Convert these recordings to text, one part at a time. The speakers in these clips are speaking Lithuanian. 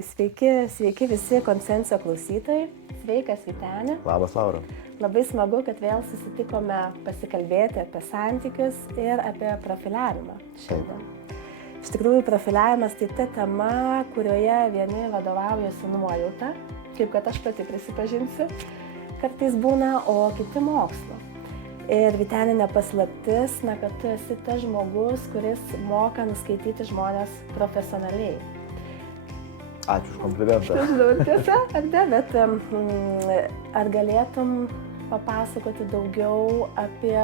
Tai sveiki visi Konsenso klausytojai. Sveikas, Vyteni. Labas, Laura. Labai smagu, kad vėl susitikome pasikalbėti apie santykius ir apie profiliavimą šiandien. Iš tikrųjų, profiliavimas tai ta tema, kurioje vieni vadovaujasi nuojauta, kaip kad aš pati prisipažinsiu, kartais būna, o kiti mokslo. Ir Vyteni, nepaslaptis, kad tu esi tas žmogus, kuris moka nuskaityti žmonės profesionaliai. Ačiū už komplimentą. Žinau, tiesa, ar ne, bet ar galėtum papasakoti daugiau apie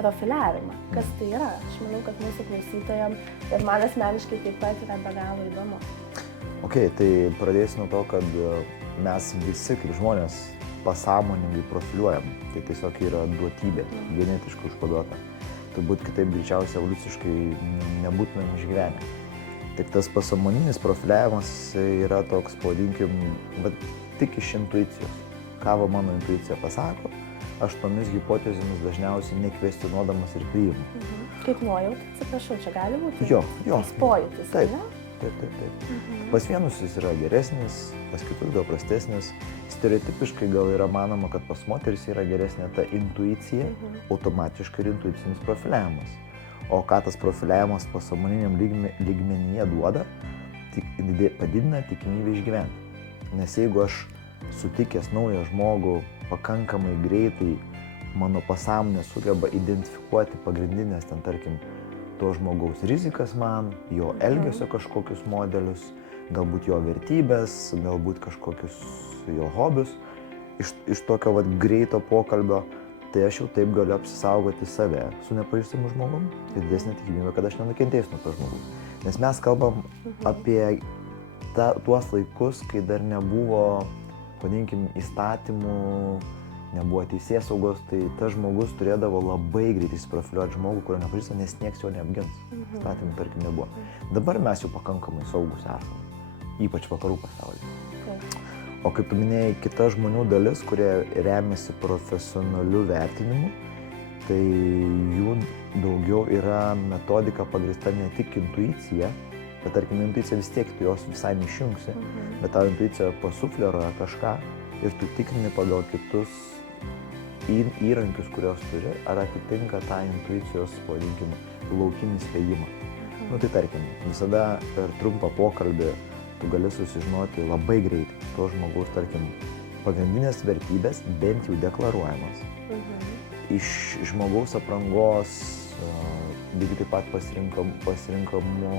profiliavimą? Kas tai yra? Aš manau, kad mūsų klausytojams ir man asmeniškai taip pat yra be galo įdomu. Ok, tai pradėsiu nuo to, kad mes visi kaip žmonės pasąmoningai profiliuojam. Tai tiesiog yra duotybė, genetiškai užkoduota. Turbūt kitaip greičiausiai evoliuciškai nebūtumėm išgyvenę. Tik tas pasąmoninis profiliavimas yra toks, pavadinkim, bet tik iš intuicijos. Ką mano intuicija pasako, aš tomis hipotezėmis dažniausiai nekvestionuodamas ir priimu. Kaip nuojauta, atsiprašau, čia gali būti? Jo. Tas pojūtis, taip, ne? Taip. Pas vienus jis yra geresnis, pas kitus gal prastesnis. Stereotipiškai gal yra manoma, kad pas moteris yra geresnė ta intuicija, automatiškai ir intuicinis profiliavimas. O ką tas profiliavimas pasąmoniniam lygmenyje duoda, padidina tikimybę išgyventi. Nes jeigu aš sutikęs naują žmogų pakankamai greitai, mano pasąmonė sugeba identifikuoti pagrindinės, ten tarkim, to žmogaus rizikas man, jo elgesio kažkokius modelius, galbūt jo vertybės, galbūt kažkokius jo hobius, iš tokio greito pokalbio, tai aš jau taip galiu apsisaugoti save su nepažįstamu žmogum ir didesnė tikimybė, kad aš nenukentėsiu nuo to žmogaus. Nes mes kalbam apie tuos laikus, kai dar nebuvo, vadinkim, įstatymų, nebuvo teisėsaugos, tai tas žmogus turėdavo labai greitai įsiprofiliuoti žmogų, kurio nepažįsta, nes nieks jo neapgins. Įstatymų, tarkim, nebuvo. Dabar mes jau pakankamai saugus esame, ypač vakarų pasaulyje. O kaip tu minėjai, kita žmonių dalis, kurie remiasi profesionaliu vertinimu, tai jų daugiau yra metodika pagrįsta ne tik intuicija, bet tarkim, intuicija vis tiek, tu jos visai neišjungsi, bet ta intuicija pasufleruoja kažką ir tu tikrini pagal kitus įrankius, kurios turi, ar atitinka tą intuicijos, pavadinkim, laukinį spėjimą. Tai tarkim, visada per trumpą pokalbį tu gali susižinoti labai greitai to žmogaus, tarkim, pagrindinės vertybės bent jau deklaruojamas. Iš žmogaus aprangos, lygiai taip pat pasirinkamų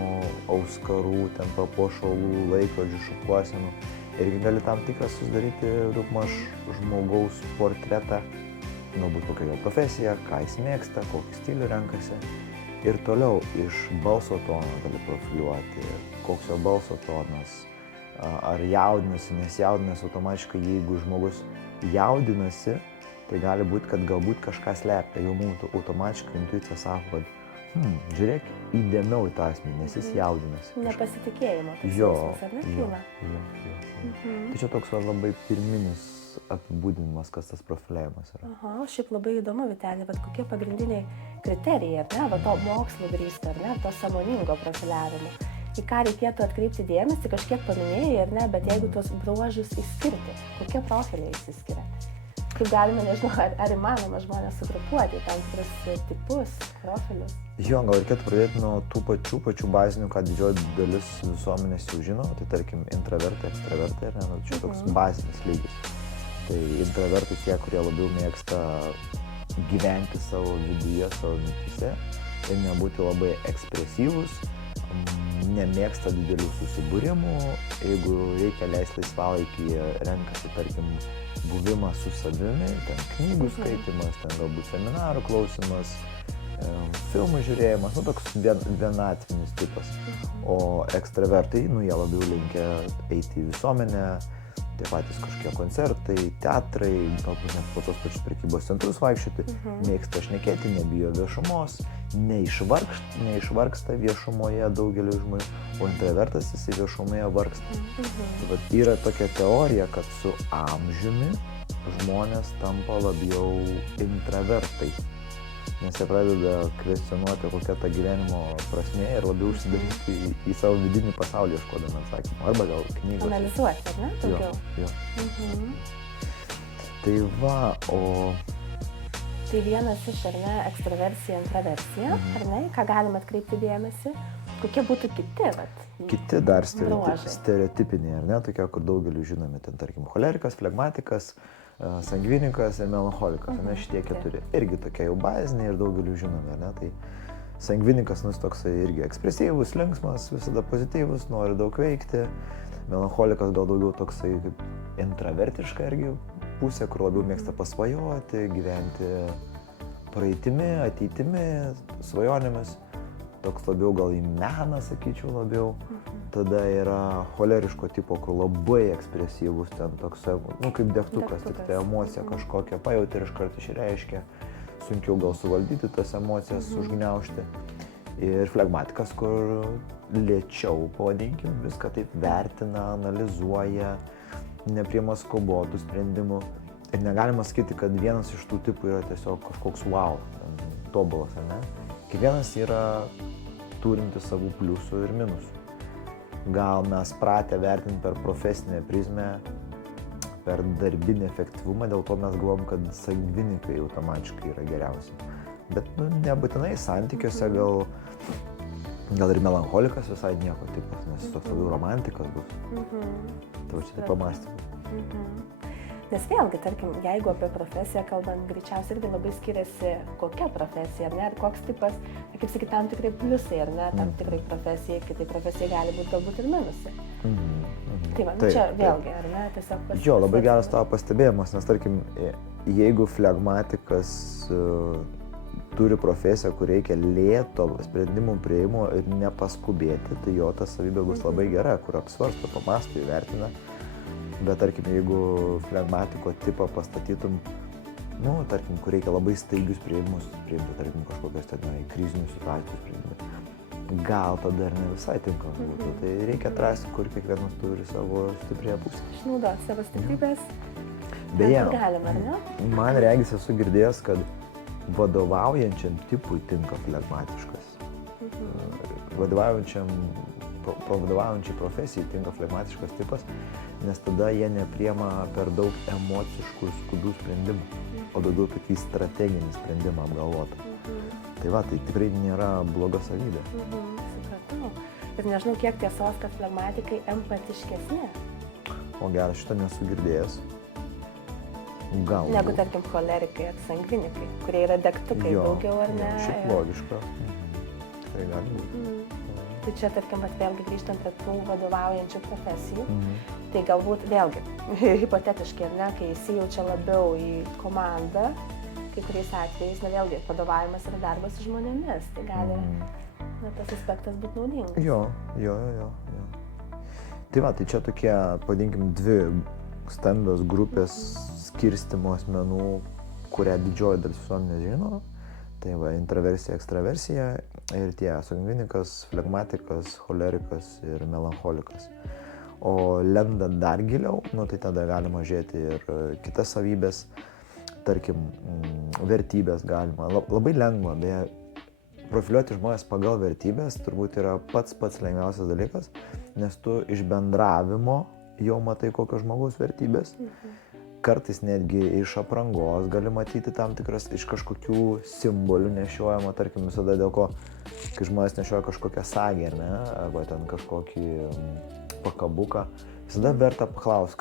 auskarų, ten papuošalų, laikrodžių, šukuosenų. Irgi gali tam tikrą susidaryti daugmaž žmogaus portretą, galbūt kokia jo profesija, ką jis mėgsta, kokį stilių renkasi. Ir toliau iš balso tono gali profiliuoti, koks jo balso tonas, ar jaudinasi, nesijaudinasi automatiškai. Jeigu žmogus jaudinasi, tai gali būti, kad galbūt kažką slepia, jau mūsų automatiškai intuicija sako, kad žiūrėk įdėmiau į tą asmenį, nes jis jaudinasi. Nepasitikėjimo tas jausmas, ar ne? Jo. Tai čia toks labai pirminis apibūdinimas, kas tas profiliavimas yra. Šiaip labai įdomu, Vyteni, bet kokie pagrindiniai kriterijai, to mokslo grįsta, ar ne, to sąmoningo profiliavimo. Į ką reikėtų atkreipti dėmesį, kažkiek paminėjai, ar ne, bet jeigu tuos bruožus išskirti, kokie profiliai išsiskiria? Kaip galime, nežinau, ar įmanoma žmonės sugrupuoti tam tikrus tipus, profilius? Jo, gal reikėtų pradėti nuo tų pačių bazinių, ką didžioji dalis visuomenės jau žino, tai tarkim intravertai, ekstravertai, ar ne, čia toks bazinis lygis. Tai intravertai tie, kurie labiau mėgsta gyventi savo viduje, savo mintyse ir nebūti labai ekspresyvūs, nemėgsta didelių susibūrimų, jeigu reikia leisti laisvalaikį, renkasi, tarkim, buvimą su savimi, ten knygų skaitimas, ten galbūt seminarų klausimas, filmų žiūrėjimas, toks vienatvinis tipas. O ekstravertai, jie labiau linkę eiti į visuomenę, tie patys kažkokie koncertai, teatrai, galbūt net po tos pačius prekybos centrus vaikščioti, mėgsta šnekėti, nebijo viešumos, neišvargsta viešumoje daugelio žmonių, o intravertas jisai viešumoje vargsta. Tai yra tokia teorija, kad su amžiumi žmonės tampa labiau intravertai. nes jie pradeda kvestionuoti, kokia ta gyvenimo prasmė ir labiau užsidaryti į savo vidinį pasaulį ieškodami atsakymų, arba gal knygos. Analizuoti, ar ne? Daugiau. Jo. Tai va, o... Tai vienas iš, ar ne, ekstraversija, intraversija, ar ne, ką galima atkreipti dėmesį, kokie būtų kiti, vat? Kiti dar stereotipiniai, ar ne, tokie, kur daugeliu žinomi, ten tarkim, cholerikas, flegmatikas, sangvinikas ir melancholikas, ar ne, šitie keturi. Irgi tokie jau baziniai ir daugeliu žinomi, ar ne, tai sangvinikas, nu, toksai irgi ekspresyvus, linksmas, visada pozityvus, nori daug veikti, melancholikas gal daugiau toksai kaip intravertiška irgi pusė, kur labiau mėgsta pasvajoti, gyventi praeitimi, ateitimi, svajonėmis. Toks labiau gal į meną, sakyčiau, labiau. Tada yra choleriško tipo, kur labai ekspresyvus, ten toks, nu, kaip degtukas, tik tai emocija kažkokia pajauti ir iškart išreiškia. Sunkiau gal suvaldyti tas emocijas, užgniaužti. Ir flegmatikas, kur lėčiau, pavadinkim, viską taip vertina, analizuoja, nepriima skubotų sprendimų. Ir negalima sakyti, kad vienas iš tų tipų yra tiesiog kažkoks wow, tobulas, ar ne? Kiekvienas yra turintis savų pliusų ir minusų. Gal mes pratę vertinti per profesinę prizmę, per darbinį efektyvumą, dėl to mes galvom, kad sangvinikai automatiškai yra geriausi. Bet nu, nebūtinai santykiuose gal ir melancholikas visai nieko tipas, nes toks labiau romantikas bus. Tai va čia tai pamąstymai. Nes vėlgi, tarkim, jeigu apie profesiją kalbant, greičiausiai irgi labai skiriasi kokia profesija, ar ne, ar koks tipas, kaip sakyti, tam tikrai pliusai, ar ne, tam tikrai profesijai, kitai profesijai gali būti galbūt ir minusai. Tai va, čia vėlgi, ar ne, tiesiog pasitęsti. Jo, labai geras tavo pastebėjimas, nes tarkim, jeigu flegmatikas turi profesiją, kur reikia lėto sprendimų priėjimo ir nepaskubėti, tai jo ta savybė bus labai gera, kur apsvarsto, pamąsto, įvertina. Bet tarkim, jeigu flegmatiko tipą pastatytum, nu, tarkim, kur reikia labai staigius priėjimus, priimti, tarkim, kažkokios ten krizinių situacijų sprendimai, gal tada ir ne visai tinkamas būtų. Tai reikia atrasti, kur kiekvienas turi savo stipriąją pusę. Išnaudoti savo stiprybės. Beje, galima, ar ne? Man regis esu girdėjęs, kad vadovaujančiam tipui tinka flegmatiškas. Vadovaujančiai profesijai tinka flegmatiškas tipas, nes tada jie nepriema per daug emociškų ir skubių sprendimų, o daugiau tokį strateginį sprendimą apgalvotą. Tai va, tai tikrai nėra bloga savybė. Supratau. Ir nežinau, kiek tiesos, kad flegmatikai empatiškesni. O geras, šitą nesu girdėjęs. Gal. Negu, tarkim, cholerikai ar sangvinikai, kurie yra degtukai daugiau, ar ne? Šiaip logiška. Tai gali būti. Tai čia, tarkim, vėlgi grįžtant prie tų vadovaujančių profesijų, tai galbūt vėlgi, hipotetiškai, ar ne, kai įsijaučia labiau į komandą, kai kuriais atvejais, na vėlgi, vadovavimas yra darbas su žmonėmis, tai gali tas aspektas būti naudingas. Jo. Tai va, tai čia tokie, padinkim, dvi stambios grupės skirstymo asmenų, kurią didžioji dalis visuomenės žino. Tai va, intraversija, ekstraversija ir tie sangvinikas, flegmatikas, cholerikas ir melancholikas. O lendant dar giliau, nu, tai tada galima žiūrėti ir kitas savybės, tarkim, vertybės galima. Labai lengva, beje, profiliuoti žmonės pagal vertybės turbūt yra pats lengviausias dalykas, nes tu iš bendravimo jau matai kokios žmogaus vertybės. Kartais netgi iš aprangos gali matyti tam tikras, iš kažkokių simbolių nešiojama, tarkim, visada dėl ko, kai žmonės nešioja kažkokią sagę, ar ne, arba ten kažkokį pakabuką, visada verta paklausti,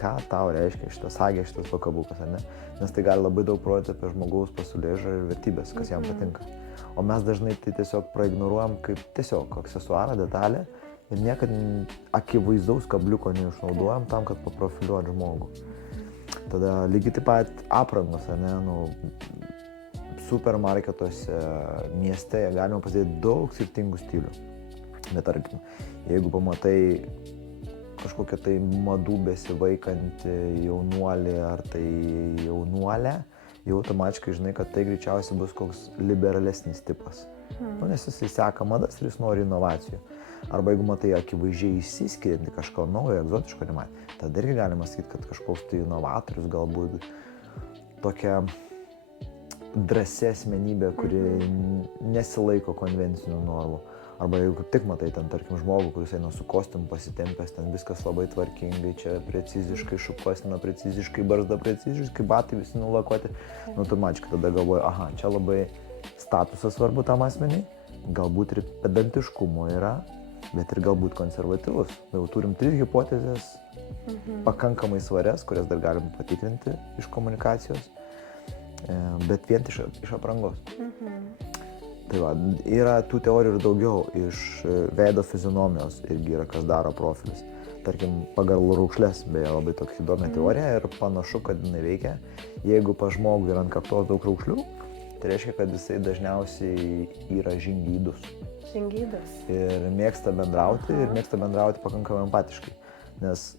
ką tau reiškia šitą sagę, šitas pakabukas, ar ne, nes tai gali labai daug parodyti apie žmogaus pasaulėžiūrą ir vertybės, kas jam patinka. O mes dažnai tai tiesiog praignoruojam kaip tiesiog aksesuarą, detalę ir niekad akivaizdaus kabliuko neišnaudojam tam, kad paprofiliuoti žmogų. Tada lygiai taip pat aprangos, ne, supermarketuose, mieste galima pasidėti daug skirtingų stilių. Bet tarkim, jeigu pamatai kažkokią tai madų besivaikantį jaunuolį ar tai jaunuolę, jau automatiškai žinai, kad tai greičiausiai bus koks liberalesnis tipas. Nes jis seka madas ir jis nori inovacijų. Arba jeigu matai akivaizdžiai išsiskiriantį kažko naujo, egzotiško nematė, tada irgi galima sakyti, kad kažkoks tai inovatorius galbūt tokia drąsi asmenybė, kuri nesilaiko konvencinių normų. Arba jeigu kaip tik matai ten, tarkim, žmogų, kuris eina su kostiumu pasitempęs, ten viskas labai tvarkingai, čia preciziškai šukuosina, preciziškai barzda, preciziškai batai visi nulakuoti, nu tu mačiai tada galvoji, aha, čia labai statusas svarbu tam asmeniui, galbūt ir pedantiškumo yra, bet ir galbūt konservatyvus. Jau turim 3 hipotezės, pakankamai svarias, kurias dar galim patikrinti iš komunikacijos, bet vien iš aprangos. Tai va, yra tų teorijų ir daugiau, iš veido fizionomijos irgi yra kas daro profilis. Tarkim, pagal raukšles, beje, labai tokia įdomi teorija ir panašu, kad jinai veikia. Jeigu pas žmogų yra ant kaktos daug raukšlių, tai reiškia, kad jisai dažniausiai yra žingeidus. Žingeidus. Ir mėgsta bendrauti pakankamai empatiškai. Nes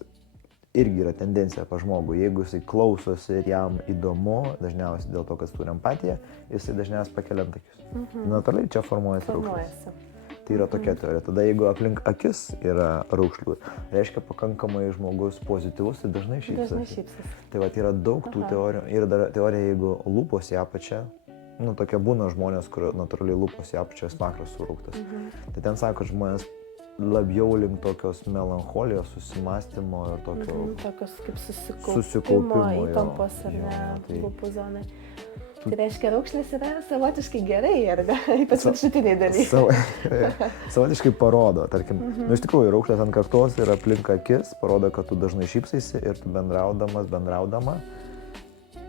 irgi yra tendencija pas žmogų, jeigu jisai klausosi ir jam įdomu, dažniausiai dėl to, kad turi empatiją, jisai dažniausiai pakelia ant akius. Natūraliai čia formuojasi raukšlės. Tai yra tokia teorija. Tada jeigu aplink akis yra raukšlių, reiškia pakankamai žmogus pozityvus ir dažnai šypsosi. Tai va, yra daug tų teorijų. Ir dar teorija, jeigu lūpos į apačią, nu tokia būna žmonės, kur natūraliai lūpos į apačią smakras surauktas. Tai ten sako, kad žmonės labiau link tokios melancholijos, susimąstymo ir tokios kaip susikaupimo, įtampos ar ne, lūpų zonai. Tai reiškia, raukšlės yra savotiškai gerai, ar ne? Ypač viršutiniai dalykai. Savotiškai parodo, tarkim, nu iš tikrųjų raukšlės ant kaktos ir aplink akis parodo, kad tu dažnai šypsaisi ir tu bendraudama,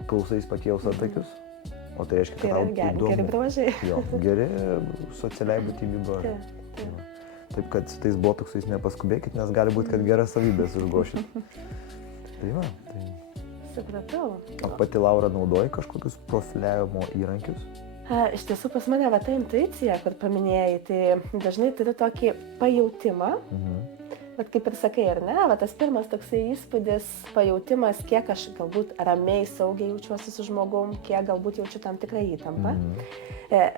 klausais pakėlus antakius. O tai reiškia, kad tau įdomu. Geri bruožai. Jo, geri socialiai būtybių bruožai. Taip, kad su tais botoksais nepaskubėkit, nes gali būti, kad geras savybės užgošit. Tai va, tai... Supratau. O pati Laura naudoji kažkokius profiliavimo įrankius? Iš tiesų pas mane va ta intuicija, kur paminėjai, tai dažnai turiu tokį pajautimą. Bet kaip ir sakai, ar ne, va tas pirmas toksai įspūdis, pajautimas, kiek aš galbūt ramiai, saugiai jaučiuosi su žmogum, kiek galbūt jaučiu tam tikrą įtampą.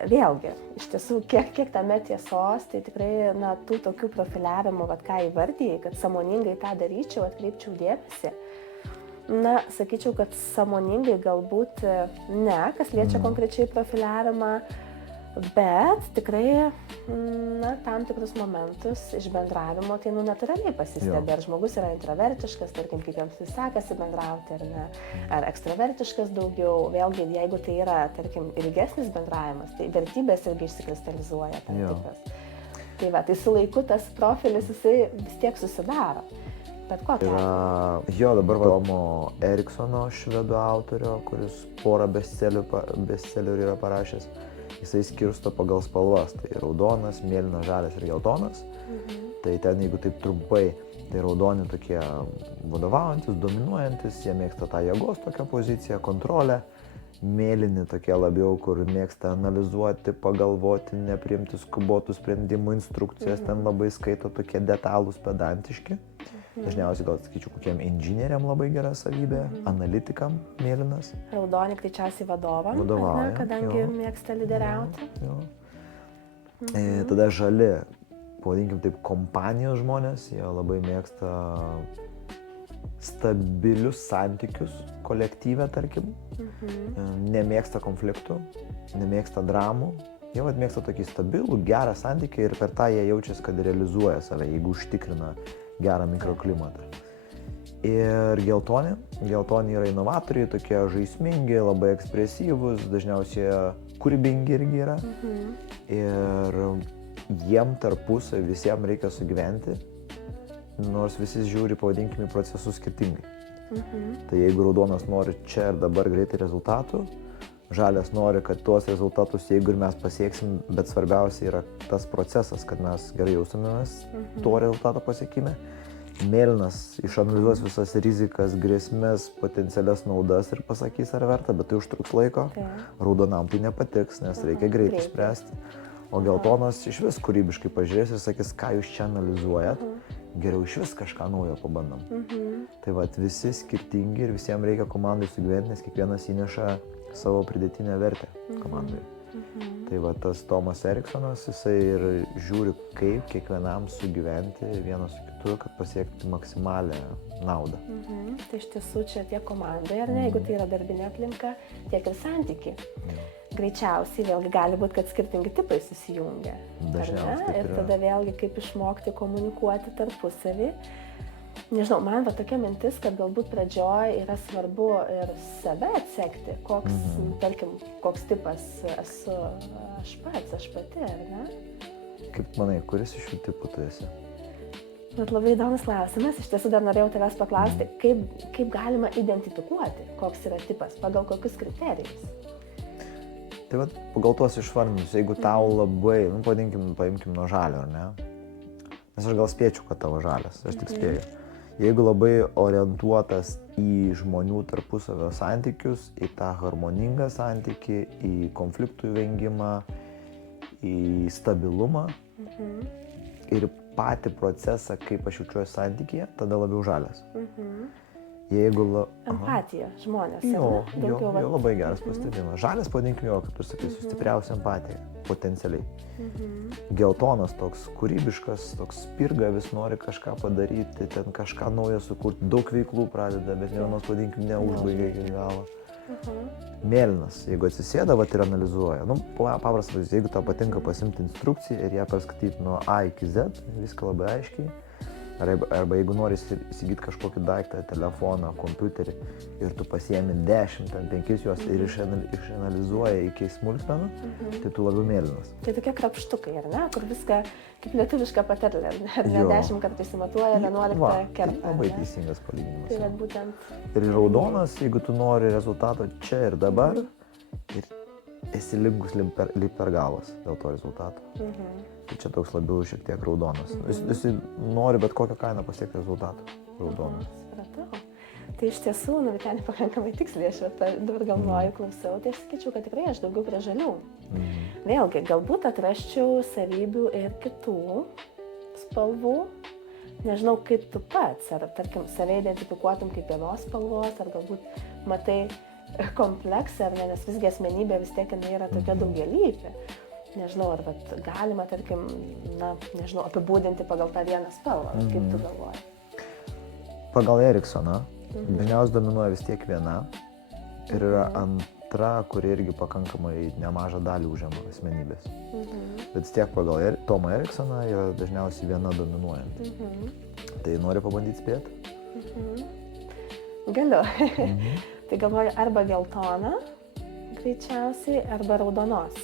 Vėlgi, iš tiesų, kiek tame tiesos, tai tikrai, na, tų tokių profiliavimų, va ką įvardijai, kad sąmoningai tą daryčiau, atkreipčiau dėmesį. Na, sakyčiau, kad sąmoningai galbūt ne, kas liečia konkrečiai profiliavimą, bet tikrai, na, tam tikrus momentus iš bendravimo, tai, nu, natūraliai pasistebi, ar žmogus yra introvertiškas, tarkim, kaip jiems sekasi bendrauti, ar ne, ar ekstravertiškas daugiau. Vėlgi, jeigu tai yra, tarkim, ilgesnis bendravimas, tai vertybės irgi išsikristalizuoja tam tikras. Tai va, tai su laiku tas profilis, jisai vis tiek susidaro. Bet kokia? Jo, dabar Tomo Eriksono, švedų autorio, kuris porą bestsellerių yra parašęs. Jisai skirsto pagal spalvas, tai raudonas, mėlynas, žalias ir geltonas. Tai ten, jeigu taip trumpai, tai raudoni tokie vadovaujantis, dominuojantis, jie mėgsta tą jėgos tokią poziciją, kontrolę. Mėlyni tokie labiau, kur mėgsta analizuoti, pagalvoti, nepriimti skubotų sprendimų, instrukcijas, ten labai skaito tokie detalūs, pedantiški. Dažniausiai gal sakyčiau, kokiem inžinieriam labai gera savybė, analitikam mėlynas. Raudoni greičiausiai vadovam, kadangi mėgsta lyderiauti. Tada žali, pavadinkim taip, kompanijos žmonės, jie labai mėgsta stabilius santykius kolektyve, tarkim. Nemėgsta konfliktų, nemėgsta dramų. Jie mėgsta tokį stabilų, gerą santykį ir per tą jie jaučiasi, kad realizuoja save, jeigu užtikrina gerą mikroklimatą. Ir geltoni yra inovatoriai, tokie žaismingi, labai ekspresyvūs, dažniausiai kūrybingi irgi yra. Ir jiem tarpusai visiems reikia sugyventi, nors visi žiūri, pavadinkime, procesus skirtingai. Tai jeigu raudonas nori čia ir dabar greitai rezultatų, žalias nori, kad tuos rezultatus, jeigu ir mes pasieksim, bet svarbiausia yra tas procesas, kad mes gerai jaustumėmės to rezultato pasiekime. Mėlynas išanalizuos visas rizikas, grėsmės, potencialias naudas ir pasakys, ar verta, bet tai užtruks laiko. Raudonam tai nepatiks, nes reikia greitai spręsti. O geltonas iš vis kūrybiškai pažiūrės ir sakys, ką jūs čia analizuojat, geriau iš vis kažką naujo pabandom. Tai vat visi skirtingi ir visiems reikia komandai sugyventi, nes kiekvienas įneša savo pridėtinę vertę komandai. Tai va tas Tomas Eriksonas, jisai ir žiūri, kaip kiekvienam sugyventi vienas su kitu, kad pasiekti maksimalę naudą. Tai iš tiesų čia tiek komandai, ar ne, jeigu tai yra darbinė aplinka, tiek ir santykiai. greičiausiai vėlgi gali būti, kad skirtingi tipai susijungia. Dažniausiai taip Ir yra. tada vėlgi kaip išmokti komunikuoti tarpusavį. Nežinau, man va tokia mintis, kad galbūt pradžioj yra svarbu ir save atsekti, koks, tarkim, koks tipas esu aš pats, aš pati, ar ne? Kaip manai, kuris iš šių tipų tu esi? Bet labai įdomus klausimas, iš tiesų dar norėjau tavęs paklausti, kaip galima identifikuoti, koks yra tipas, pagal kokius kriterijus? Tai vat, pagal tuos išvardinius, jeigu tau labai, paimkim nuo žalio, ar ne? Nes aš gal spėčiau, kad tavo žalias, aš tik spėju. Jeigu labai orientuotas į žmonių tarpusavio santykius, į tą harmoningą santykį, į konfliktų vengimą, į stabilumą ir patį procesą, kaip aš jaučiuosi santykyje, tada labiau žalias. Jeigu Empatija, žmonės. Jo, labai geras pastebėjimas. Žalias, pavadinkim jo, kaip tu sakai, su stipriausia empatija, potencialiai. Geltonas toks kūrybiškas, toks spirga, vis nori kažką padaryti, ten kažką naujo sukurti, daug veiklų pradeda, bet ne vienos, pavadinkim, neužbaigia iki galo. Mėlynas, jeigu atsisėda, vat ir analizuoja. Paprastas, jeigu tau patinka pasimti instrukciją ir ją perskaityti nuo A iki Z, viską labai aiškiai. Arba jeigu nori įsigyti kažkokį daiktą, telefoną, kompiuterį ir tu pasiemi 10, 5 juos ir išanalizuoji iki smulkmenų, tai tu labiau mėlynas. Tai tokie krapštukai, ar ne? Kur viską kaip lietuviška patarlė, ar ne 10 kartų įsimatuoja, 11 kerta. Labai teisingas palyginimas. Tai būtent. Ir raudonas, jeigu tu nori rezultato čia ir dabar, ir esi linkus lip per galvas dėl to rezultato. Tai čia toks labiau šiek tiek raudonas. Jis nori bet kokią kainą pasiekti rezultatą. Raudonas. Supratau. Tai iš tiesų, Vyteni, pakankamai tiksliai, aš dabar galvoju, klausau, tai aš sakyčiau, kad tikrai aš daugiau prie žalių. Vėlgi, galbūt atrasčiau savybių ir kitų spalvų. Nežinau, kaip tu pats, ar tarkim save identifikuotum kaip vienos spalvos, ar galbūt matai kompleksą, ar ne, nes visgi asmenybė vis tiek jinai yra tokia daugialypė. Nežinau, ar galima, tarkim, apibūdinti pagal tą vieną spalvą, kaip tu galvoji? Pagal Eriksoną dažniausiai dominuoja vis tiek viena ir yra antra, kuri irgi pakankamai nemažą dalį užima asmenybės. Bet vis tiek pagal Tomą Eriksoną yra dažniausiai viena dominuojanti. Tai nori pabandyti spėti? Galiu. Tai galvoju, arba geltona, greičiausiai, arba raudonos.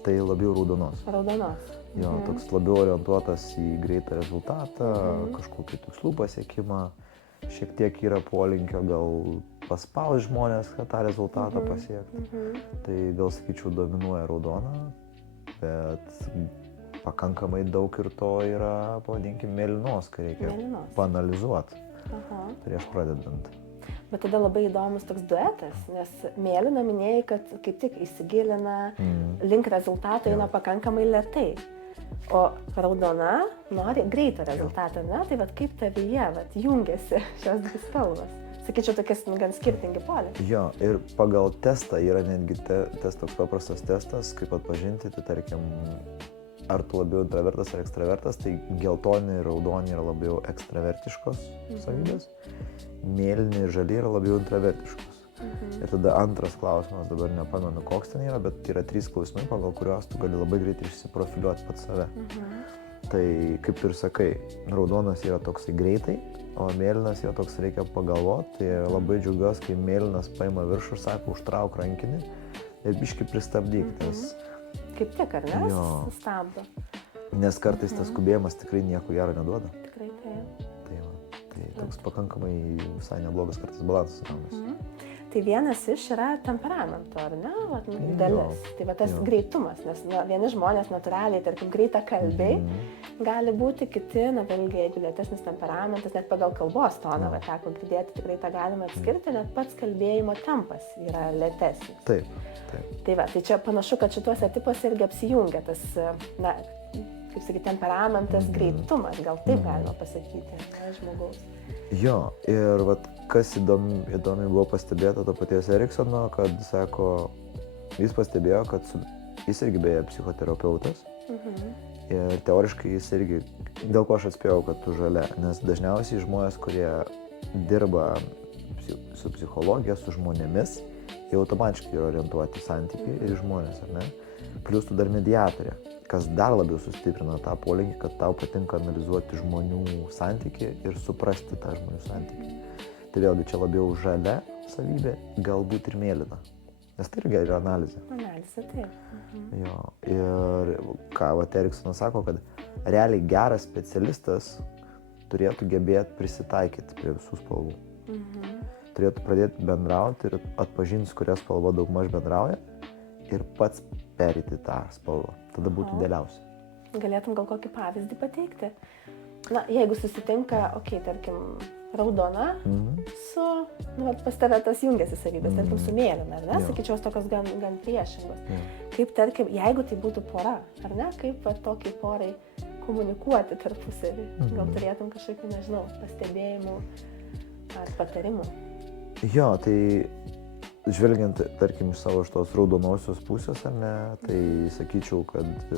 Tai labiau raudonos. Raudonos. Jo, toks labiau orientuotas į greitą rezultatą, kažkokį tikslų pasiekimą. Šiek tiek yra polinkio gal paspaus žmonės, kad tą rezultatą pasiekti. Tai gal sakyčiau dominuoja raudona, bet pakankamai daug ir to yra, pavadinkim, mėlynos, kai reikia paanalizuoti prieš pradedant. Bet tada labai įdomus toks duetas, nes mėlyna minėjai, kad kaip tik įsigilina, link rezultato eina pakankamai lėtai. O raudona nori greito rezultato, ne? Tai kaip tavyje jungiasi šios dvi spalvos. Sakyčiau, tokias gan skirtingi poliai. Jo, ir pagal testą yra netgi toks paprastas testas, kaip atpažinti, tai tarkim, ar tu labiau intravertas ar ekstravertas, tai geltoni ir raudoni yra labiau ekstravertiškos savybės, mėlyni ir žali yra labiau intravertiškos. Ir tada antras klausimas, dabar nepamenu koks ten yra, bet yra 3 klausimai, pagal kuriuos tu gali labai greitai išsiprofiliuoti pat save. Tai kaip tu ir sakai, raudonas yra toksai greitai, o mėlynas yra toks reikia pagalvoti. Tai labai džiaugiuosi, kai mėlynas paima viršų ir sako, užtrauk rankinį ir biškį pristabdyk. Kaip tik, ar ne? Sustabdo. Nes kartais tas skubėjimas tikrai nieko gero neduoda. Tikrai taip. Tai toks pakankamai visai neblogas kartais balansas gaunasi. Tai vienas iš yra temperamento, ar ne, dalis. Tai tas greitumas, nes vieni žmonės natūraliai, tarkim, greita kalbiai gali būti, kiti, vėlgi, jeigu lėtesnis temperamentas, net pagal kalbos toną, teko girdėti, tikrai tą galima atskirti, net pats kalbėjimo tempas yra lėtesnis. Taip. Tai čia panašu, kad šituose tipuose irgi apsijungia tas, kaip sakyti, temperamentas, greitumas, gal taip galima pasakyti, žmogaus. Jo, ir kas įdomi buvo pastebėta to paties Eriksono, kad sako, jis pastebėjo, kad jis irgi beje psichoterapeutas ir teoriškai jis irgi, dėl ko aš atspėjau, kad tu žalia, nes dažniausiai žmonės, kurie dirba su psichologija, su žmonėmis, jie automatiškai yra orientuoti į santykį ir į žmonės, ar ne? Plius tu dar mediatorė, kas dar labiau sustiprina tą polinkį, kad tau patinka analizuoti žmonių santykį ir suprasti tą žmonių santykį. Tai vėlgi čia labiau žalia savybė, galbūt ir mėlyna. Nes tai irgi yra analizė. Analizė, taip. Jo, ir ką Eriksonas sako, kad realiai geras specialistas turėtų gebėti prisitaikyti prie visų spalvų. Turėtų pradėti bendrauti ir atpažinti, kuria spalva daugmaž bendrauja ir pats perėti tą spalvą. Tada būtų idealiausia. Galėtum gal kokį pavyzdį pateikti? Na, jeigu susitinka, tarkim, raudona su, pas tave tas jungiasi savybės, tarkim, su mėlyna, ar ne? Sakyčiau, tokios gan priešingos. Kaip, tarkim, jeigu tai būtų pora, ar ne? Kaip tokiai porai komunikuoti tarpusavį? Gal turėtum kažkokių, nežinau, pastebėjimų ar patarimų? Jo, tai žvelgiant, tarkim, iš savo šitos raudonosios pusės, ar ne, tai sakyčiau, kad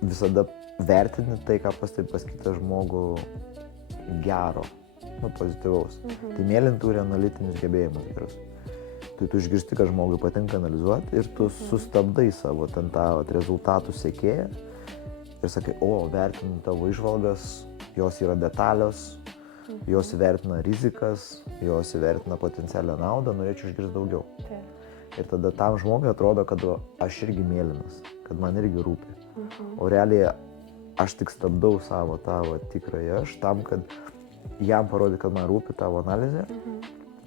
visada vertini tai, ką pastebi pas kitą žmogų gero, pozityvaus. Tai mėlyna turi analitinius gebėjimus gerus. Tai tu išgirsti, kad žmogui patinka analizuoti ir tu sustabdai savo ten tą rezultatų sekėją ir sakai, vertinu tavo įžvalgas, jos yra detalios, jos įvertina rizikas, jos įvertina potencialią naudą, norėčiau išgirsti daugiau. Ir tada tam žmogui atrodo, kad aš irgi mėlynas, kad man irgi rūpi. O realiai aš tik stabdau savo tavo tikrąjį aš tam, kad jam parodė, kad man rūpi tavo analizė,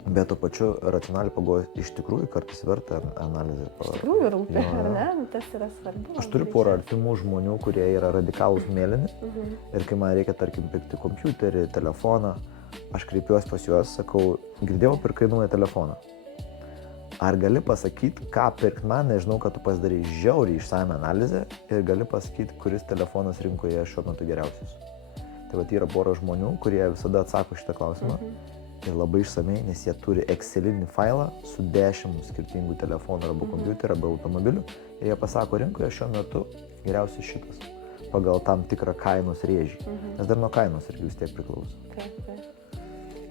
bet to pačiu racionaliai pagalvoju, iš tikrųjų kartais verta analizė. Iš tikrųjų rūpi, ar ne? Tas yra svarbu. Aš turiu porą artimų žmonių, kurie yra radikalūs mėlyni ir kai man reikia, tarkim, pirkti kompiuterį, telefoną, aš kreipiuosi pas juos, sakau, girdėjau, pirkai naują telefoną. Ar gali pasakyti, ką pirkti man, nežinau, kad tu pasidarai žiauriai išsame analizę ir gali pasakyti, kuris telefonas rinkoje šiuo metu geriausias. Tai yra pora žmonių, kurie visada atsako šitą klausimą ir labai išsamei, nes jie turi Excelinį failą su 10 skirtingų telefonų arba kompiuterių arba automobilių ir jie pasako, rinkoje šiuo metu geriausias šitas pagal tam tikrą kainos rėžį, nes dar nuo kainos irgi vis tiek priklauso.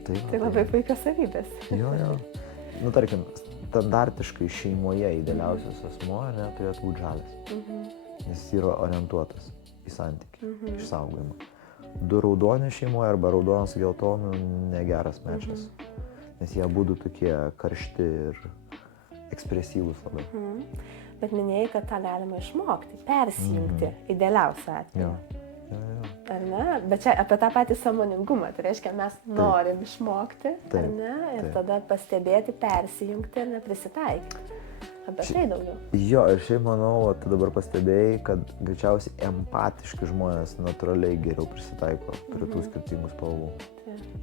Tai labai puikios savybės. Jo. Tarkim, standartiškai šeimoje idealiausias asmuo turėtų būti žalias, nes jis yra orientuotas į santykį, išsaugojimą. Du raudoni šeimoje arba raudonas su geltonu negeras mečas, nes jie abudu tokie karšti ir ekspresyvūs labai. Bet minėjai, kad tą galima išmokti, persijungti idealiausią atveju. Ar ne? Bet čia apie tą patį sąmoningumą, tai reiškia, mes norim išmokti, ar ne? Ir tada pastebėti, persijungti ir neprisitaikyti. Apie tai daugiau. Jo, ir šiaip manau, tu dabar pastebėjai, kad greičiausiai empatiški žmonės natūraliai geriau prisitaiko prie tų skirtingų spalvų.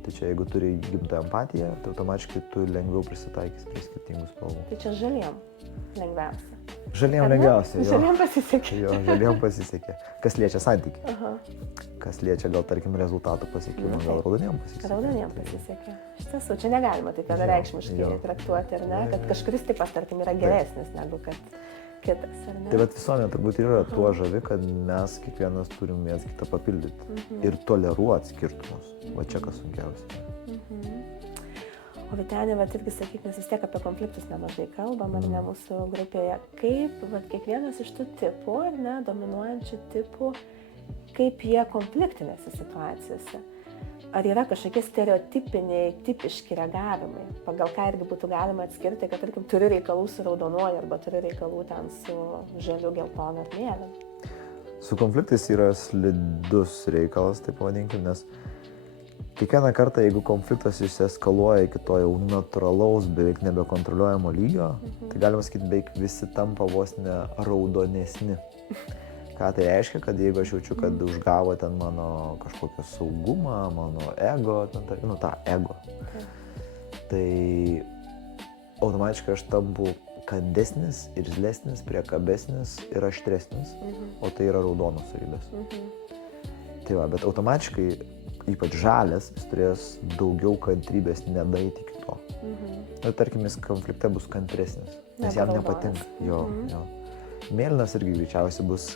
Tai čia jeigu turi gimtą empatiją, tai automatiškai tu lengviau prisitaikys prie skirtingų spalvų. Tai čia žaliem lengviausia. Žaliem lengviausia, jo. Žaliem pasisekė. Jo, žaliem pasisekė. Kas liečia santykį. Kas liečia gal, tarkim, rezultatų pasiekimą, gal raudoniem pasisekė. Raudoniem pasisekė. Iš tiesų, čia negalima taip vienareikšmiškai traktuoti, ar ne? Kad kažkuris tipas, tarkim, yra geresnis negu kad kitas, ar ne? Tai vat visuomenė turbūt yra tuo žavi, kad mes kiekvienas turim vienas kitą papildyti ir toleruoti skirtumus. Va čia kas sunkiausia. O Vytenė, irgi sakyk, mes vis tiek apie konfliktus nemažai kalbam, ar ne, mūsų grupėje. Kaip kiekvienas iš tų tipų, ar ne, dominuojančių tipų, kaip jie konfliktinėse situacijose? Ar yra kažkokie stereotipiniai, tipiški reagavimai, pagal ką irgi būtų galima atskirti, kad, tarkim, turi reikalų su raudonuoju arba turi reikalų ten su žaliu, geltonu ar mėlynu? Su konfliktais yra slidus reikalas, taip pavadinkim, nes kiekvieną kartą, jeigu konfliktas išeskaluoja iki to jau natūralaus, beveik nebekontroliuojamo lygio, tai galima sakyti, beveik visi tampa vos ne raudonesni. Ką tai reiškia, kad jeigu aš jaučiu, kad užgavo ten mano kažkokią saugumą, mano ego, tą ego, tai automatiškai aš tampu kandesnis, irzlesnis, priekabesnis ir aštresnis, o tai yra raudonos savybės. Tai va, bet automatiškai ypač žalias, jis turės daugiau kantrybės nedaeiti iki to. Tarkim, jis konflikte bus kantresnis, nes jam nepatinka. Jo. Mėlynas irgi greičiausiai bus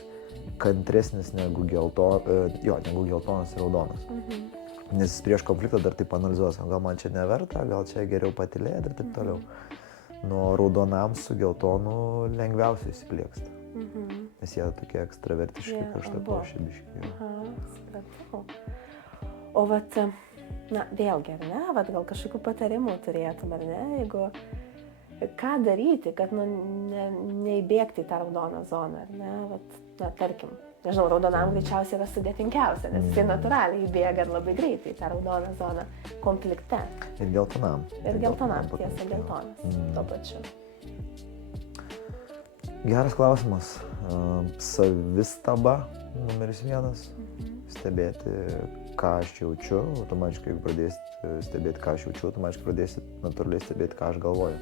kantresnis negu geltonas ir raudonas. Nes jis prieš konfliktą dar taip analizuos, gal man čia neverta, gal čia geriau patylėti ir taip toliau. nuo raudonam su geltonu lengviausiai įsiplieksta. Nes jie tokie ekstravertiški, karštakošiai biški. Aha, supratau. O vat, na, vėlgi, ar ne, vat gal kažkokių patarimų turėtum, ar ne, jeigu ką daryti, kad neįbėgti į tą raudoną zoną, ar ne, vat, na, tarkim, nežinau, raudonam greičiausiai yra sudėtingiausia, nes jisai natūraliai įbėga ir labai greitai į tą raudoną zoną konflikte. Ir geltonam. Ir geltonam, tiesa, geltonas, tuo pačiu. Geras klausimas. Savistaba numeris 1. Stebėti, ką aš jaučiu. Automatiškai, jeigu pradėsit stebėti, ką aš jaučiu, automatiškai pradėsit natūraliai stebėti, ką aš galvoju.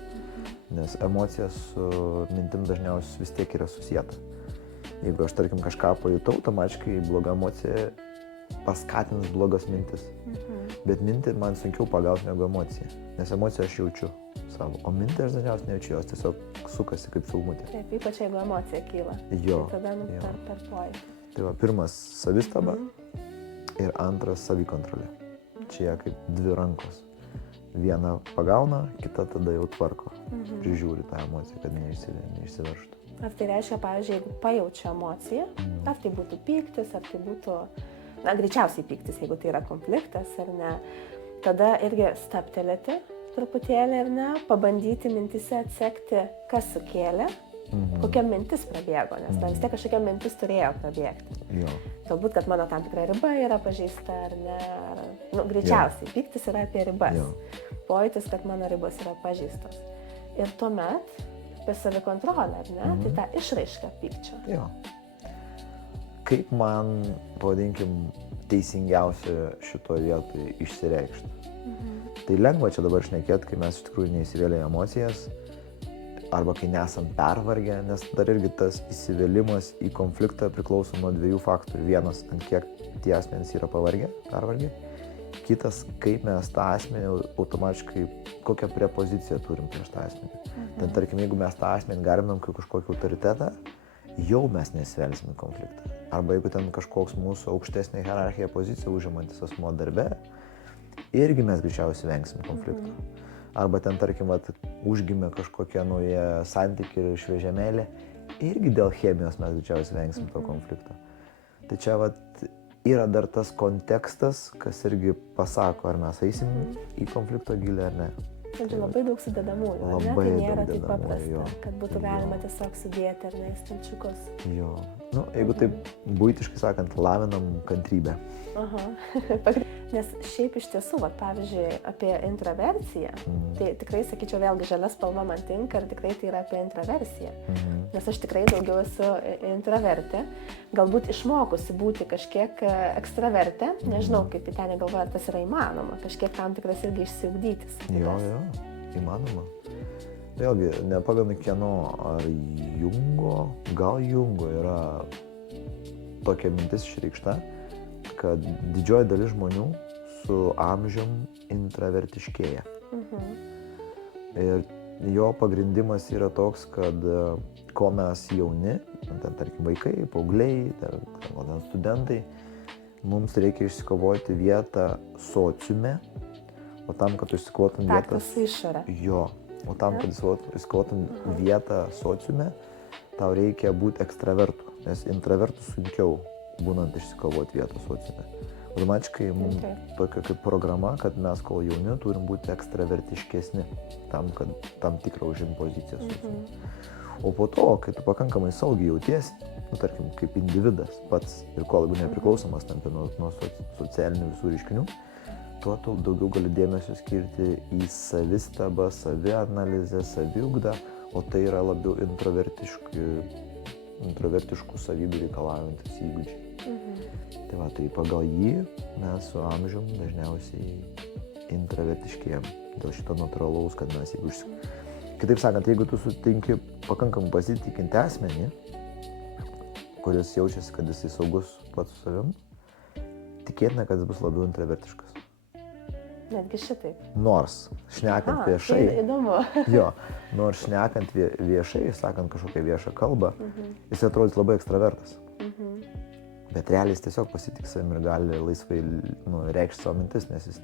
Nes emocija su mintim dažniausiai vis tiek yra susieta. Jeigu aš, tarkim, kažką pajutau, automatiškai bloga emocija paskatins blogas mintis. Bet mintį man sunkiau pagauti negu emociją. Nes emociją aš jaučiu savo, o mintį aš dažniausiai nejaučiu, jos tiesiog sukasi kaip filmutė. Taip, ypač jeigu emocija kyla. Jo. Tai tada per pojūtį. Tai va, pirmas savistaba ir antras savikontrolė. Čia kaip dvi rankos. Viena pagauna, kita tada jau tvarko. Prižiūri tą emociją, kad neišsiveržtų. Ar tai reiškia, pavyzdžiui, jeigu pajaučiu emociją, ar tai būtų pyktis, ar tai būtų, na, greičiausiai pyktis, jeigu tai yra konfliktas, ar ne, tada irgi stabtelėti truputėlį, ar ne, pabandyti mintise atsekti, kas sukėlė, kokia mintis prabėgo, nes vis tiek kažkokia mintis turėjo prabėgti. Jo. Galbūt, kad mano tam tikra riba yra pažeista, ar ne, greičiausiai pyktis yra apie ribas. Pojūtis, kad mano ribos yra pažeistos. Ir tuomet apie savikontrolę, ar ne, tai ta išraiška pykčio. Jo. Kaip man, pavadinkim, teisingiausia šitoje vietoje išsireikšti? Tai lengva čia dabar šnekėti, kai mes iš tikrųjų neįsivėlė emocijas, arba kai nesam pervargę, nes dar irgi tas įsivėlimas į konfliktą priklauso nuo dviejų faktorių. Vienas, ant kiek tie asmenys yra pervargę. Kitas, kaip mes tą asmenį automatiškai, kokią prepoziciją turim prieš tą asmenį. Ten, tarkim, jeigu mes tą asmenį garbinam kaip kažkokį autoritetą, jau mes nesvelsim į konfliktą. Arba jeigu ten kažkoks mūsų aukštesnė hierarchija pozicija užimantis asmuo darbe, irgi mes greičiausiai vengsim konflikto. Arba ten, tarkim, užgimė kažkokie nauji santykiai ir šviežia meilė, irgi dėl chemijos mes greičiausiai vengsim to konflikto. Tai čia yra dar tas kontekstas, kas irgi pasako, ar mes eisim į konflikto gilį ar ne. Žodžiu, labai daug sudedamųjų, ar ne? Tai nėra taip paprasta, kad būtų galima tiesiog sudėti, ar ne, į stalčiukus. Jo. Nu, jeigu taip buitiškai sakant, lavinam kantrybę. Aha. Nes šiaip iš tiesų, pavyzdžiui, apie intraversiją, tai tikrai, sakyčiau, vėlgi žalia spalva man tinka ir tikrai tai yra apie intraversiją. Nes aš tikrai daugiau esu intravertė, galbūt išmokusi būti kažkiek ekstravertė, nežinau, kaip į ten galvoju, ar tas yra įmanoma, kažkiek tam tikras irgi išsiugdyti. Jo, įmanoma. Vėlgi, nepamenu kieno, ar gal Jungo yra tokia mintis išreikšta, kad didžioji dalis žmonių su amžium intravertiškėja. Ir jo pagrindimas yra toks, kad ko mes jauni, ten, tarkim, vaikai, paaugliai, ten studentai, mums reikia išsikovoti vietą sociume, o tam, kad išsikovotum vietą... Taktas su išorė. Jo, o tam, kad išsikovotum vietą sociume, tau reikia būti ekstravertu, nes intravertų sunkiau būnant išsikovoti vietą sociume. Automatiškai mums tokia kaip programa, kad mes kol jauni turim būti ekstravertiškesni tam, kad tam tikrą užimti poziciją sociume. O po to, kai tu pakankamai saugiai jautiesi, tarkim, kaip individas pats ir kuo labiau nepriklausomas tampi nuo socialinių visų reiškinių, tuo tu daugiau gali dėmesio skirti į savistabą, savianalizę, saviugdą, o tai yra labiau introvertiškų savybių reikalaujantis įgūdžiai. Tai tai pagal jį mes su amžium dažniausiai intravertiškėjam dėl šito natūralaus, kad mes jeigu Kitaip sakant, jeigu tu sutinki pakankamai pasitikinti asmenį, kuris jaučiasi, kad jisai saugus pats su savim, tikėtina, kad jis bus labiau intravertiškas. Netgi šitaip. Nors šnekant viešai. Įdomu. Jo, nors šnekant viešai, sakant kažkokią viešą kalbą, jis atrodys labai ekstravertas. Bet realiai jis tiesiog pasitik savim ir gali laisvai reikšti savo mintis, nes jis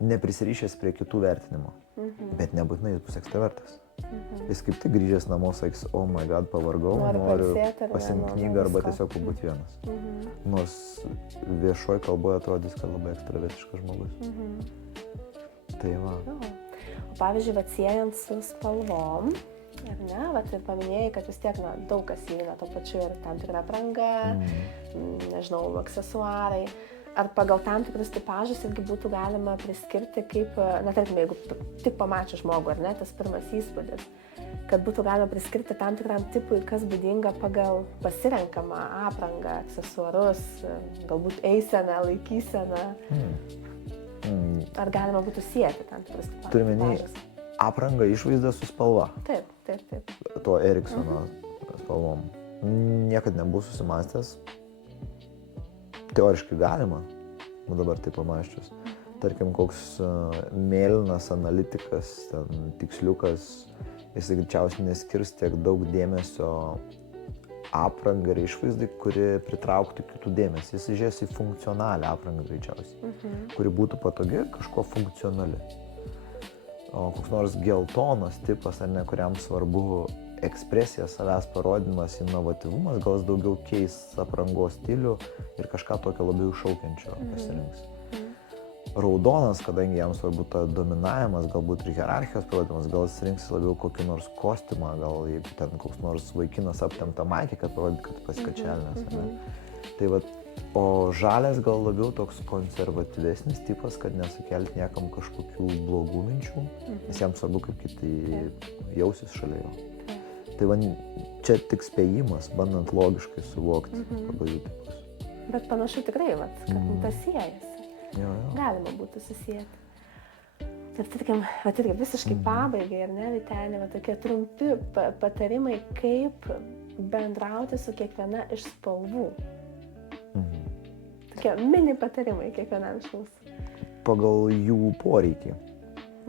neprisirišęs prie kitų vertinimo, bet nebūtinai jis bus ekstravertas. Jis kaip tik grįžęs namo sakys, oh my god, pavargau, noriu pasiimti knygą arba tiesiog pabūti vienas. Nors viešoj kalboje atrodys, kad labai ekstravertiškas žmogus. Tai va. O pavyzdžiui, siejant su spalvom, ar ne, ir paminėjai, kad vis tiek daug kas įeina to pačiu ir tam tikra apranga, nežinau, aksesuarai. Ar pagal tam tikrus tipažus irgi būtų galima priskirti kaip, tarkim, jeigu tik pamačius žmogų, ar ne, tas pirmas įspūdis, kad būtų galima priskirti tam tikram tipui, kas būdinga pagal pasirenkamą aprangą, aksesuarus, galbūt eiseną, laikyseną. Ar galima būtų sieti tam tikrus tipažus? Turime nei aprangą išvaizdą su spalva. Taip. To Eriksono spalvom. Niekad nebuvau susimąstęs. Teoriškai galima, dabar tai pamaščius. Tarkim, koks mėlynas analitikas, tiksliukas, jis greičiausiai neskirs tiek daug dėmesio aprangai ir išvaizdai, kuri pritrauktų kitų dėmesį. Jis žiūrės į funkcionalią aprangą greičiausiai, kuri būtų patogi, kažko funkcionali. O koks nors geltonas tipas, ar ne, kuriam svarbu ekspresija, savęs parodymas, inovatyvumas, gal jis daugiau keis aprangos stilių ir kažką tokio labiau iššaukiančio pasirinks. Raudonas, kadangi jam svarbu ta dominavimas, galbūt ir hierarchijos parodymas, gal jis rinks labiau kokį nors kostiumą, gal jeigu ten koks nors vaikinas aptemptą maikę, kad parodyt, kad pasikačialinęs. Tai vat, o žalias gal labiau toks konservatyvesnis tipas, kad nesukelti niekam kažkokių blogų minčių, nes jam svarbu, kaip kiti jausis šalia jo. Tai va, čia tik spėjimas, bandant logiškai suvokti pagal jų tipus. Bet panašu tikrai, kad tas siejasi. Jo. Galima būtų susijęti. Ir tarkim, irgi visiškai pabaigai, ar ne, Vyteni, tokie trumpi patarimai, kaip bendrauti su kiekviena iš spalvų. Tokie mini patarimai kiekvienam iš mūsų. Pagal jų poreikį.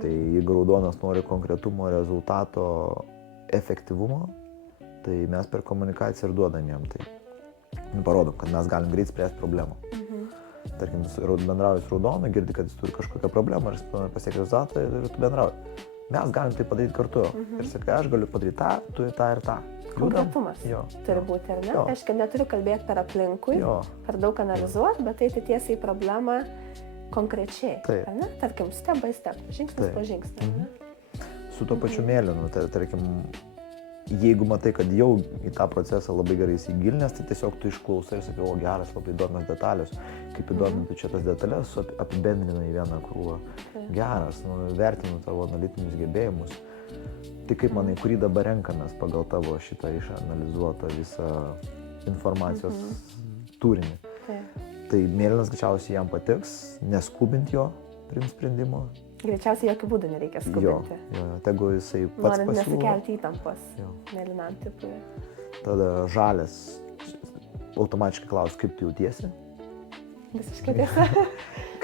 Tai jeigu raudonas nori konkretumo, rezultato, efektyvumo, tai mes per komunikaciją ir duodam jam tai. Parodom, kad mes galim greit spręsti problemą. Tarkim, bendrauji su raudonu, girdi, kad jis turi kažkokią problemą ir jis pasiekia rezultatą ir tu bendrauji. Mes galim tai padaryti kartu. Ir sakai, aš galiu padaryti tą, tu tą ir tą. Konkretumas turi būti, ar ne? Aišku, neturiu kalbėti per aplinkui, per daug analizuoti, bet tai tiesiai į problemą konkrečiai. Ar ne? Tarkim, step by step, žingsnis po žingsnį. Su to pačiu mėlynu, tarkim, jeigu matai, kad jau į tą procesą labai gerai įsigilinęs, tai tiesiog tu išklausai ir sakai, o geras, labai įdomios detalės, kaip įdomi tu čia tas detalės apibendrinai į vieną krūvą. Geras, vertinu tavo analitinius gebėjimus. Tai kaip manai, kurį dabar renkamės pagal tavo šitą išanalizuotą visą informacijos turinį? Tai mėlynas greičiausiai jam patiks, neskubint jo priimt sprendimo. Greičiausiai jokių būdų nereikia skubinti. Jo, tegu jisai pats pasiūlo. Norint nesukelti įtampos mėlynam tipui. Tada žalias automatiškai klaus, kaip tu jautiesi. Visiškai tiesa.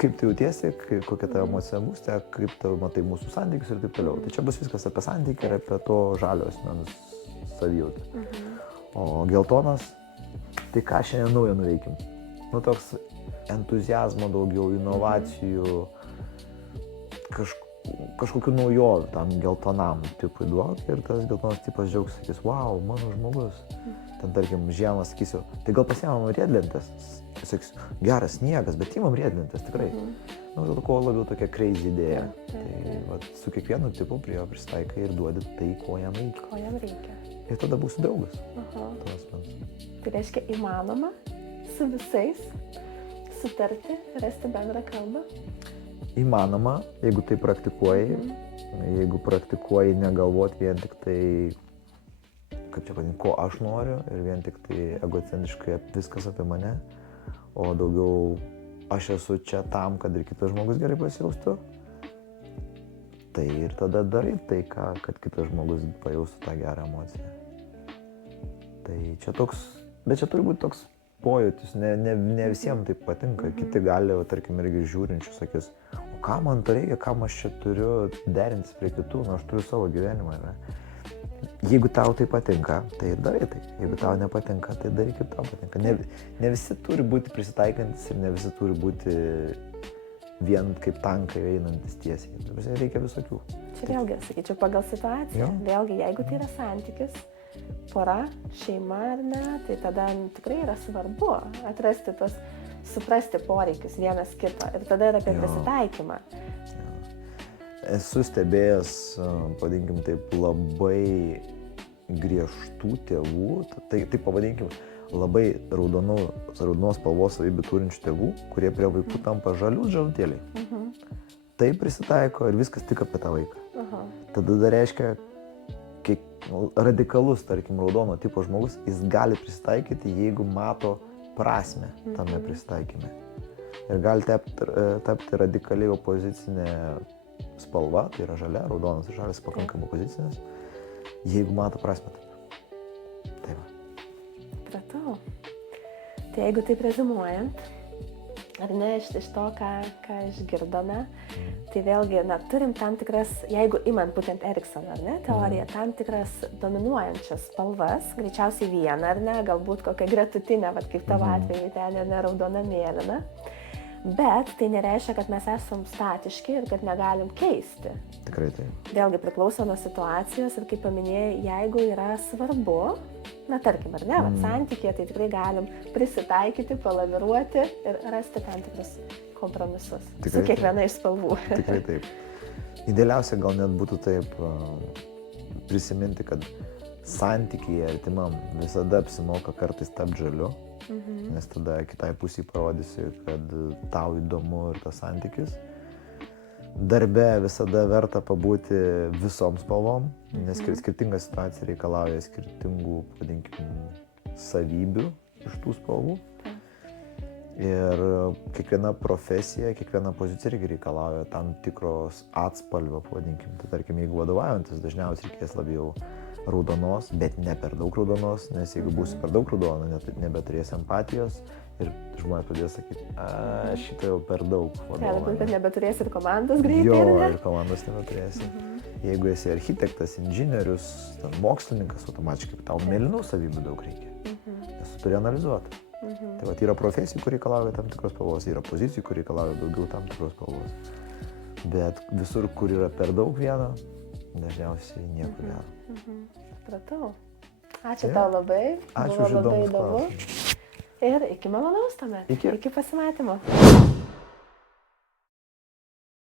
Kaip tu jautiesi, kokia tavo emocija būstė, kaip tu matai mūsų santykius ir taip toliau. Tai čia bus viskas apie santykį ir apie to žalio asmens savijautą. O geltonas, tai ką šiandien naujo nuveikim? Toks entuziazmo daugiau, inovacijų, kažkokių naujovių tam geltonam tipui duok ir tas geltonas tipas džiaugs, sakys, wow, mano žmogus. Ten, tarkim, žiemą sakysiu, tai gal pasiemam riedlentės. Sakys, geras sniegas, bet imam riedlentės, tikrai. Kuo labiau tokia crazy idėja. Tai su kiekvienu tipu prie jo pristaikai ir duodi tai, ko jam reikia. Ir tada būsi draugas. Tai reiškia įmanoma su visais sutarti, rasti bendrą kalbą? Įmanoma, jeigu tai praktikuoji, jeigu praktikuoji negalvoti vien tik tai, kaip čia vadinti, ko aš noriu ir vien tik tai egocentriškai viskas apie mane, o daugiau aš esu čia tam, kad ir kitas žmogus gerai pasijaustų, tai ir tada darai tai, kad kitas žmogus pajaustų tą gerą emociją. Tai čia toks, bet čia turi būti toks pojūtis, ne visiems taip patinka, kiti gali, tarkim, irgi žiūrinčių sakys, o ką man to reikia, kam aš čia turiu derintis prie kitų, aš turiu savo gyvenimą. Jeigu tau tai patinka, tai ir darai tai. Jeigu tau nepatinka, tai darai kaip tau patinka. Ne visi turi būti prisitaikantis ir ne visi turi būti vien kaip tankai einantis tiesiai. Reikia visokių. Čia vėlgi, sakyčiau, pagal situaciją. Vėlgi, jeigu tai yra santykis, pora, šeima ar ne, tai tada tikrai yra svarbu atrasti tos, suprasti poreikius vienas kito ir tada yra apie prisitaikymą. Esu stebėjęs, pavadinkim taip, labai griežtų tėvų, tai pavadinkim, labai raudonos spalvos savybių turinčių tėvų, kurie prie vaikų tampa žalutėliai. Tai prisitaiko ir viskas tik apie tą vaiką. Tada dar reiškia, radikalus, tarkim, raudono tipo žmogus, jis gali prisitaikyti, jeigu mato prasmę tame prisitaikime. Ir gali tapti radikaliai opozicinė spalva, tai yra žalia, raudonas ir žalias pakankamai opozicinės, jeigu mato prasmę tame. Tai va. Pratau. Tai jeigu taip rezimuojant, ar ne, iš to, ką išgirdome, tai vėlgi, turim tam tikras, jeigu imant būtent Eriksono, ar ne, teoriją, tam tikras dominuojančias spalvas, greičiausiai vieną, ar ne, galbūt kokią gretutinę, kaip tavo atveju ten, ar ne, raudona, mėlyna, bet tai nereiškia, kad mes esam statiški ir kad negalim keisti. Tikrai taip. Vėlgi priklauso nuo situacijos ir kaip paminėjai, jeigu yra svarbu, tarkim, ar ne, santykėje, tai tikrai galim prisitaikyti, palaviruoti ir rasti tam tikrus kompromisus su kiekviena iš spalvų. Tikrai taip. Idealiausia gal net būtų taip prisiminti, kad santykyje artimam visada apsimoka kartais tapti žaliu, nes tada kitai pusiai parodysi, kad tau įdomu ir tas santykis. Darbe visada verta pabūti visom spalvom, nes skirtinga situacija reikalauja skirtingų, vadinkim, savybių iš tų spalvų. Ir kiekviena profesija, kiekviena pozicija irgi reikalauja tam tikros atspalvio, pavadinkim. Tai tarkim, jeigu vadovaujantis, dažniausiai reikės labiau raudonos, bet ne per daug raudonos, nes jeigu būsi per daug raudona, nebeturės empatijos ir žmonės pradės sakyti, šitą jau per daug vadovauja. Gali būti, kad nebeturės ir komandos greitai. Jo, ir komandos nebeturėsi. Jeigu esi architektas, inžinierius, mokslininkas, automatiškai tau mėlynų savybių daug reikia, nes tu turi analizuoti. Tai yra profesijų, kur reikalauja tam tikros spalvos, yra pozicijų, kur reikalauja daugiau tam tikros spalvos. Bet visur, kur yra per daug vieno, dažniausiai nieko gero. Supratau. Ačiū tau labai. Ačiū už įdomus klausimus. Ir iki malonaus tuomet. Iki pasimatymo.